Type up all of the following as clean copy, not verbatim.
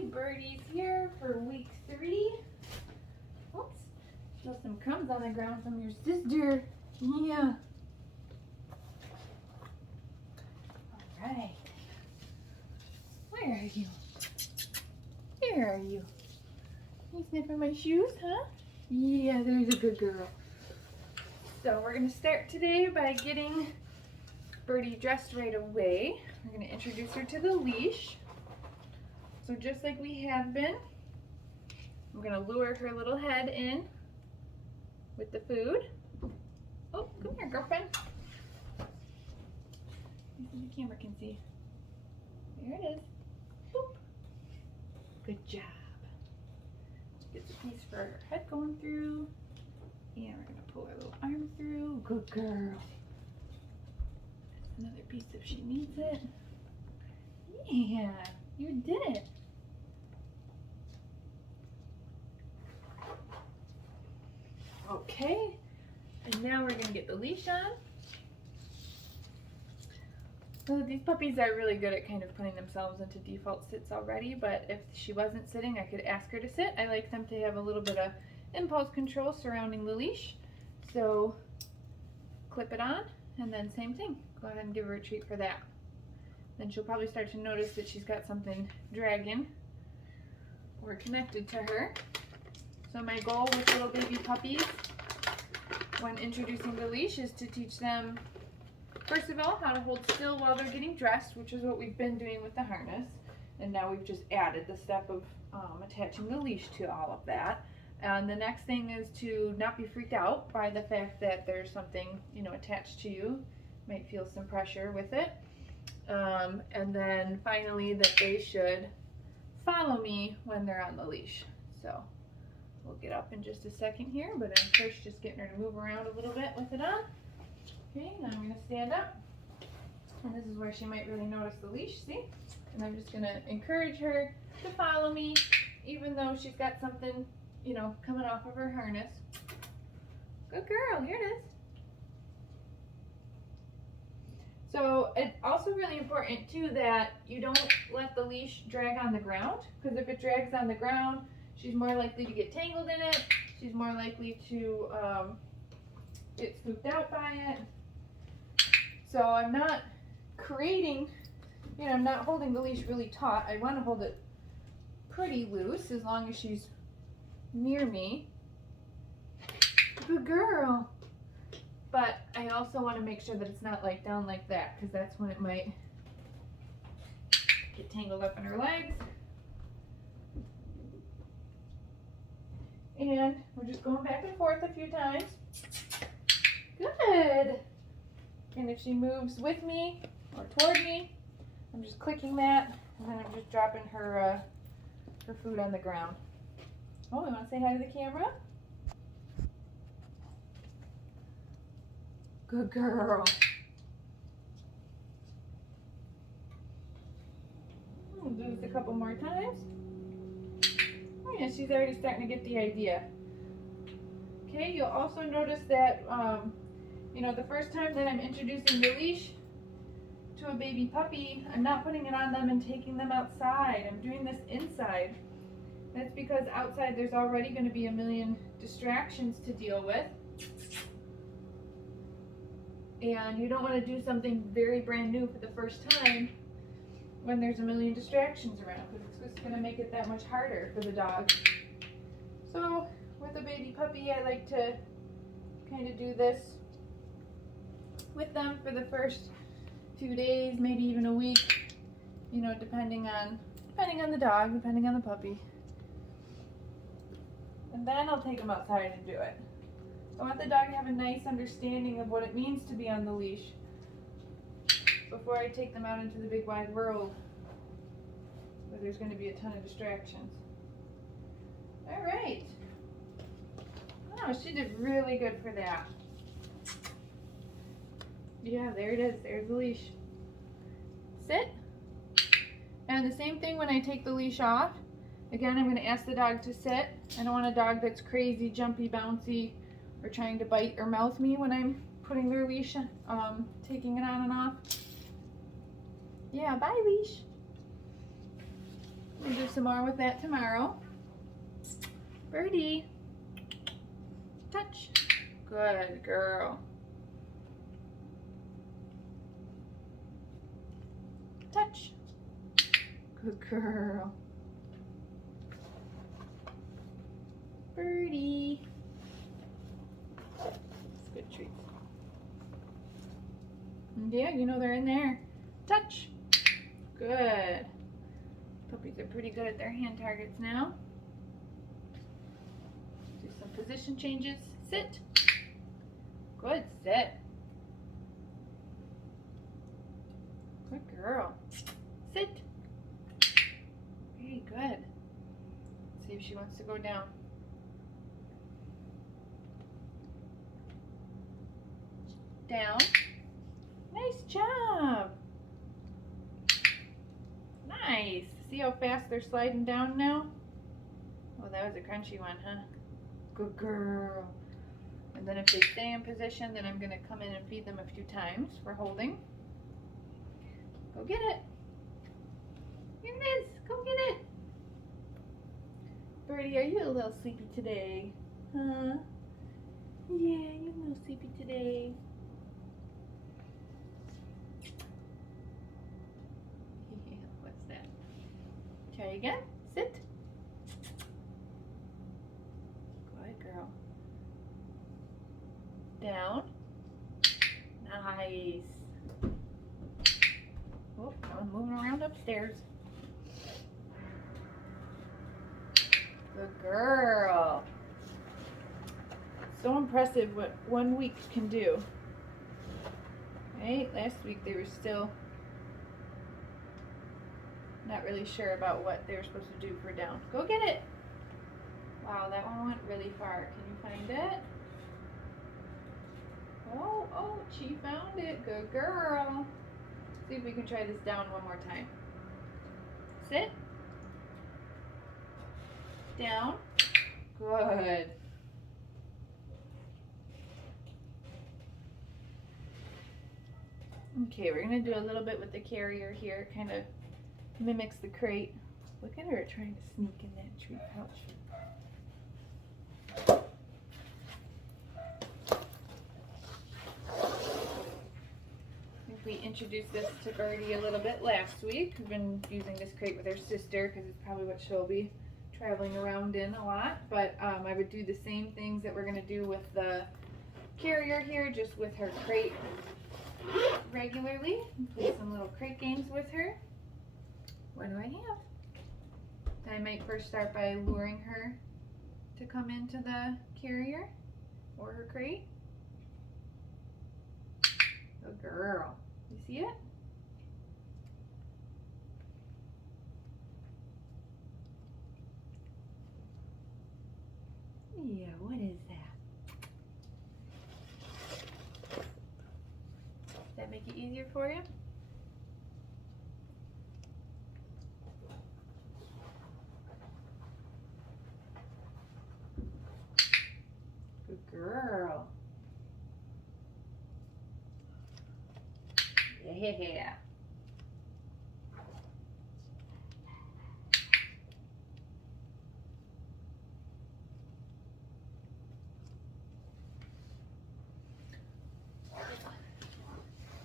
Okay, Birdie's here for week 3. Oops, still some crumbs on the ground from your sister. Yeah. Alright. Where are you? Where are you? You sniffing my shoes, huh? Yeah, there's a good girl. So we're going to start today by getting Birdie dressed right away. We're going to introduce her to the leash. So just like we have been, I'm going to lure her little head in with the food. Oh, come here, girlfriend. So the camera can see. There it is. Boop. Good job. Get the piece for her head going through. And we're going to pull her little arm through. Good girl. Another piece if she needs it. Yeah, you did it. Okay, and now we're going to get the leash on. So these puppies are really good at kind of putting themselves into default sits already, but if she wasn't sitting, I could ask her to sit. I like them to have a little bit of impulse control surrounding the leash. So clip it on, and then same thing. Go ahead and give her a treat for that. Then she'll probably start to notice that she's got something dragging or connected to her. So my goal with little baby puppies when introducing the leash is to teach them, first of all, how to hold still while they're getting dressed, which is what we've been doing with the harness. And now we've just added the step of attaching the leash to all of that. And the next thing is to not be freaked out by the fact that there's something, attached to you. Might feel some pressure with it. And then finally that they should follow me when they're on the leash. So we'll get up in just a second here, but I'm first just getting her to move around a little bit with it on. Okay, now I'm going to stand up. And this is where she might really notice the leash, see? And I'm just going to encourage her to follow me, even though she's got something, coming off of her harness. Good girl, here it is. So it's also really important too that you don't let the leash drag on the ground, because if it drags on the ground, she's more likely to get tangled in it. She's more likely to get spooked out by it. So I'm not creating, I'm not holding the leash really taut. I want to hold it pretty loose as long as she's near me. Good girl. But I also want to make sure that it's not like down like that, because that's when it might get tangled up in her legs. And we're just going back and forth a few times. Good. And if she moves with me or toward me, I'm just clicking that, and then I'm just dropping her her food on the ground. Oh, you want to say hi to the camera? Good girl. We'll do this a couple more times. Oh yeah, she's already starting to get the idea. Okay, you'll also notice that, the first time that I'm introducing the leash to a baby puppy, I'm not putting it on them and taking them outside. I'm doing this inside. That's because outside there's already going to be a million distractions to deal with. And you don't want to do something very brand new for the first time when there's a million distractions around, because it's just going to make it that much harder for the dog. So with a baby puppy, I like to kind of do this with them for the first few days, maybe even a week, depending on the dog, depending on the puppy. And then I'll take them outside and do it. I want the dog to have a nice understanding of what it means to be on the leash before I take them out into the big wide world where there's going to be a ton of distractions. All right. Oh, she did really good for that. Yeah, there it is. There's the leash. Sit. And the same thing when I take the leash off. Again, I'm going to ask the dog to sit. I don't want a dog that's crazy, jumpy, bouncy, or trying to bite or mouth me when I'm putting their leash, taking it on and off. Yeah, bye leash. And some more with that tomorrow. Birdie. Touch. Good girl. Touch. Good girl. Birdie. It's good treats. Yeah, you know they're in there. Touch. Good. Puppies are pretty good at their hand targets now. Do some position changes. Sit. Good sit. Good girl. Sit. Very good. Let's see if she wants to go down. Down. Nice job. Nice. See how fast they're sliding down now? Oh, that was a crunchy one, huh? Good girl. And then if they stay in position, then I'm going to come in and feed them a few times for holding. Go get it. Here it is. Go get it. Birdie, are you a little sleepy today? Huh? Yeah, you're a little sleepy today. What's that? Try again. Sit. Good girl. Down. Nice. Oh, I'm moving around upstairs. Good girl. So impressive what 1 week can do. Right? Last week they were still not really sure about what they were supposed to do for down. Go get it. Wow, that one went really far. Can you find it? Oh, she found it. Good girl. See if we can try this down one more time. Sit. Down. Good. Okay, we're going to do a little bit with the carrier here. Kind of mimics the crate. Look at her trying to sneak in that tree pouch. We introduced this to Birdie a little bit last week. We've been using this crate with her sister because it's probably what she'll be traveling around in a lot. But I would do the same things that we're going to do with the carrier here, just with her crate regularly. Play some little crate games with her. What do I have? I might first start by luring her to come into the carrier or her crate. Good girl. You see it? Yeah, what is that? Does that make it easier for you? Good girl. Yeah.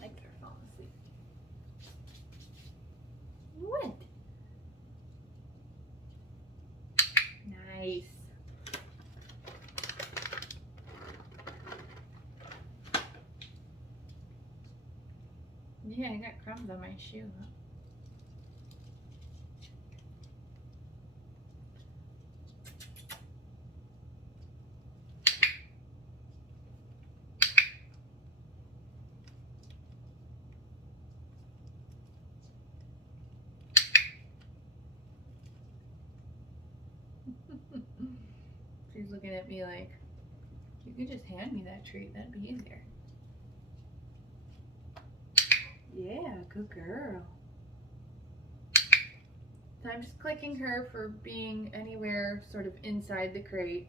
Like they're falling asleep. What? Nice. Yeah, I got crumbs on my shoe. She's looking at me like, you could just hand me that treat, that'd be easier. Yeah, good girl. So I'm just clicking her for being anywhere sort of inside the crate.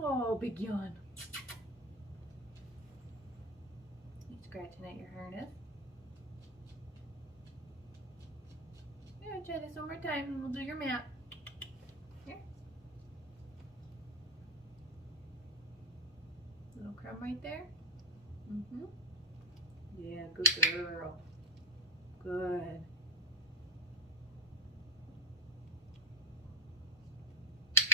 Oh, big yawn. You scratching at your harness. Here, try this one more time and we'll do your mat. Here. Little crumb right there. Mm-hmm. Yeah, good girl. Good.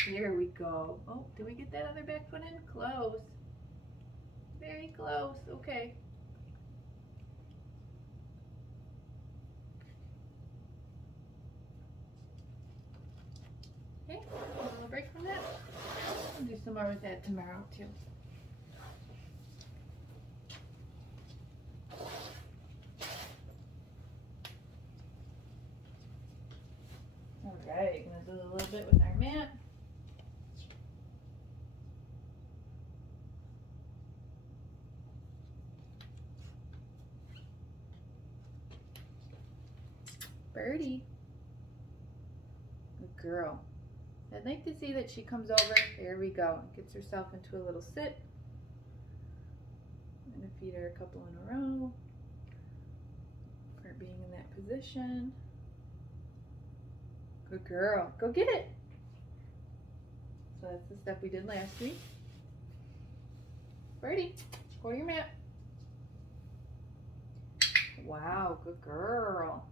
Here we go. Oh, did we get that other back foot in? Close. Very close. Okay. Okay, a little break from that. We'll do some more with that tomorrow too. Alright, gonna do a little bit with our mat. Birdie. Good girl. I'd like to see that she comes over. There we go. Gets herself into a little sit. I'm going to feed her a couple in a row for being in that position. Good girl. Go get it. So that's the step we did last week. Birdie, go to your mat. Wow, good girl.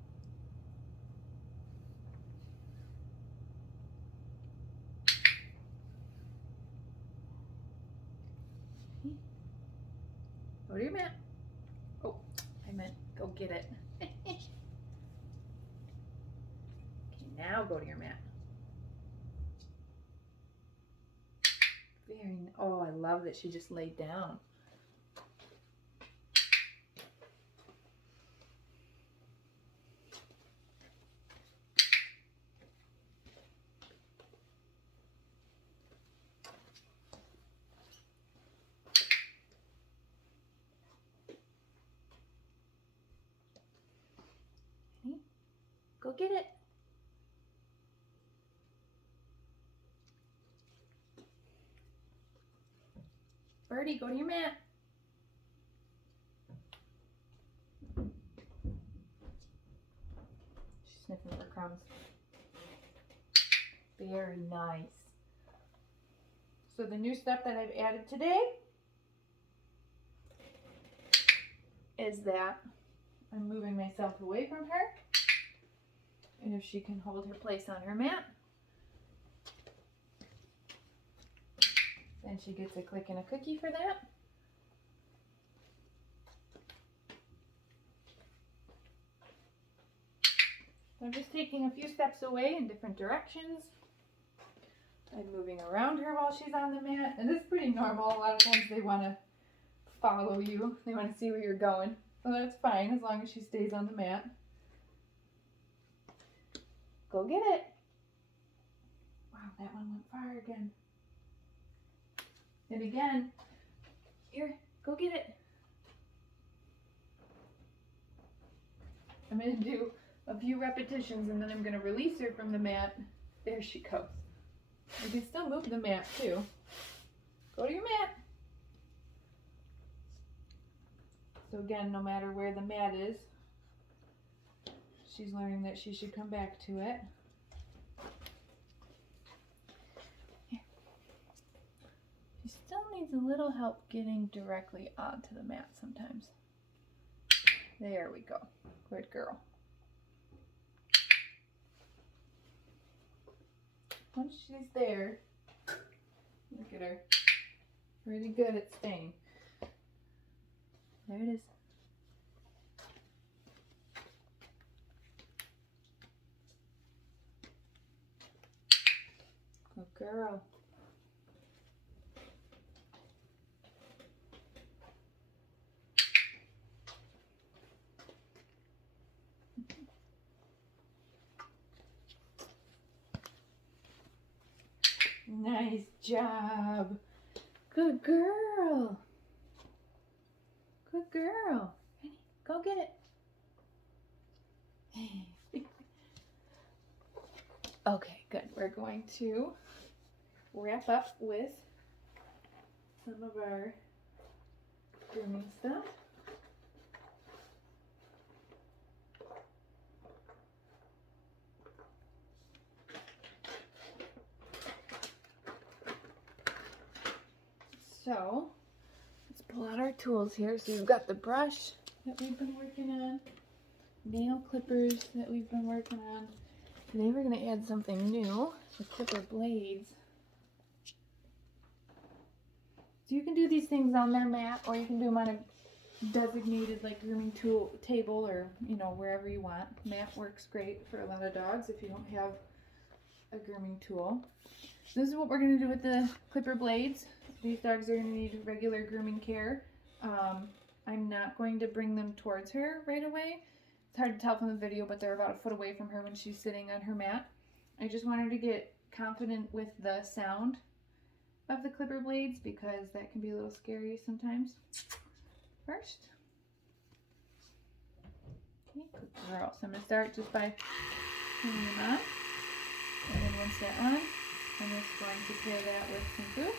Go to your mat. Oh, I meant go get it. Okay, now go to your mat. Very, oh, I love that she just laid down. Go get it. Birdie, go to your mat. She's sniffing for crumbs. Very nice. So the new step that I've added today is that I'm moving myself away from her. And if she can hold her place on her mat, then she gets a click and a cookie for that. I'm just taking a few steps away in different directions. I'm moving around her while she's on the mat. And this is pretty normal. A lot of times they want to follow you. They want to see where you're going. So that's fine as long as she stays on the mat. Go get it. Wow, that one went far again. And again, here, go get it. I'm going to do a few repetitions and then I'm going to release her from the mat. There she goes. You can still move the mat too. Go to your mat. So again, no matter where the mat is, she's learning that she should come back to it. Here. She still needs a little help getting directly onto the mat sometimes. There we go. Good girl. Once she's there, look at her. Really good at staying. There it is. Good girl. Nice job. Good girl. Good girl. Ready? Go get it. Okay, good. We're going to wrap up with some of our grooming stuff. So let's pull out our tools here. So we've got the brush that we've been working on, nail clippers that we've been working on. Today we're going to add something new, the clipper blades. So you can do these things on their mat, or you can do them on a designated like grooming tool table, or wherever you want. Mat works great for a lot of dogs if you don't have a grooming tool. So this is what we're going to do with the clipper blades. These dogs are going to need regular grooming care. I'm not going to bring them towards her right away. It's hard to tell from the video, but they're about a foot away from her when she's sitting on her mat. I just want her to get confident with the sound of the clipper blades, because that can be a little scary sometimes. First, okay, good girl. So I'm going to start just by turning them on, and then once they're on, I'm just going to pair that with some food.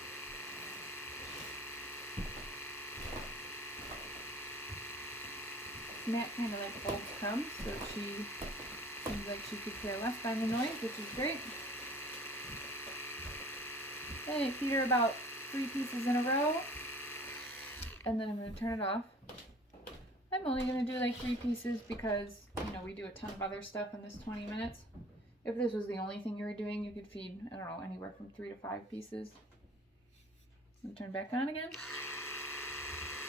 Matt kind of like old crumbs, so she seems like she could care less by the noise, which is great. Then I feed her about 3 pieces in a row, and then I'm going to turn it off. I'm only going to do like 3 pieces because, we do a ton of other stuff in this 20 minutes. If this was the only thing you were doing, you could feed, I don't know, anywhere from 3 to 5 pieces. And turn back on again.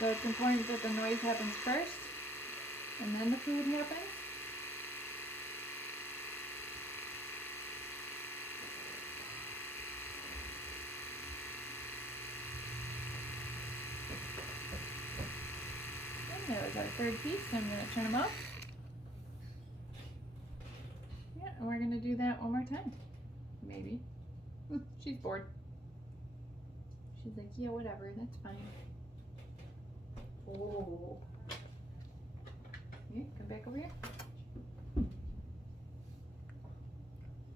So it's important that the noise happens first, and then the food happens. And there was our 3rd piece. I'm going to turn them off. Yeah, and we're going to do that one more time. Maybe. She's bored. She's like, yeah, whatever, that's fine. Oh. Okay, come back over here.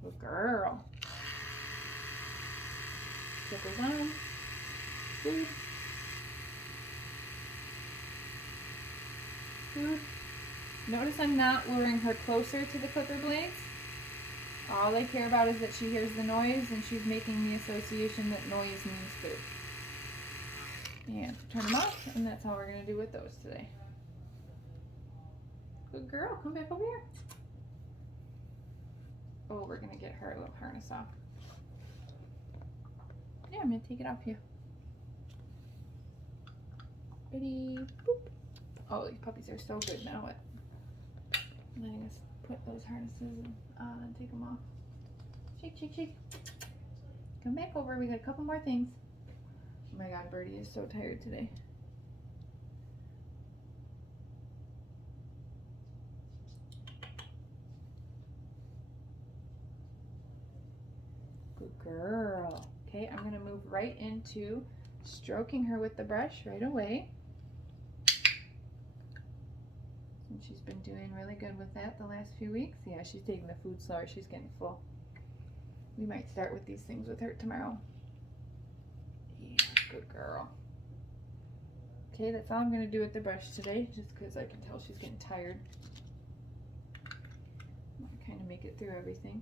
Good girl. Clippers on. Food. Food. Notice I'm not luring her closer to the clipper blades. All I care about is that she hears the noise and she's making the association that noise means food. And turn them off, and that's how we're going to do with those today. Good girl, come back over here. Oh, we're going to get her little harness off. Yeah, I'm going to take it off you. Birdie, boop. Oh, these puppies are so good now at letting us put those harnesses on and take them off. Shake, shake, shake. Come back over, we got a couple more things. Oh my God, Birdie is so tired today. Good girl. Okay, I'm gonna move right into stroking her with the brush right away. And she's been doing really good with that the last few weeks. Yeah, she's taking the food slower, she's getting full. We might start with these things with her tomorrow. Yeah, good girl. Okay, that's all I'm going to do with the brush today, just because I can tell she's getting tired. I'm going to kind of make it through everything.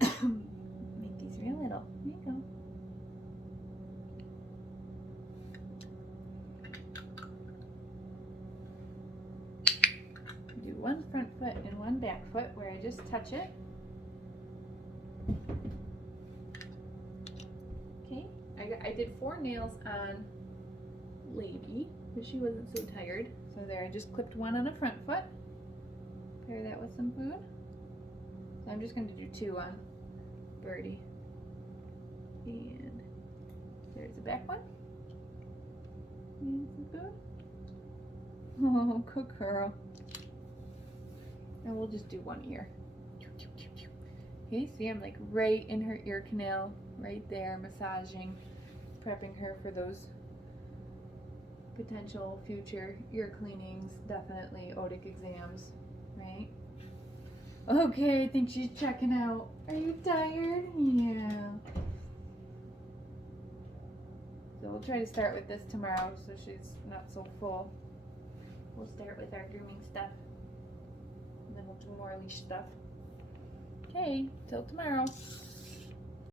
Make these real little. There you go. Do one front foot and one back foot where I just touch it. Okay, I did 4 nails on Lady because she wasn't so tired. So there, I just clipped one on a front foot. Pair that with some food. So I'm just going to do 2 on Birdie. And there's the back one. And some food. Oh, good girl. And we'll just do 1 ear. Okay, see, I'm like right in her ear canal, right there, massaging, prepping her for those potential future ear cleanings, definitely otic exams, right? Okay, I think she's checking out. Are you tired? Yeah. So we'll try to start with this tomorrow so she's not so full. We'll start with our grooming stuff. And then we'll do more leash stuff. Okay, till tomorrow.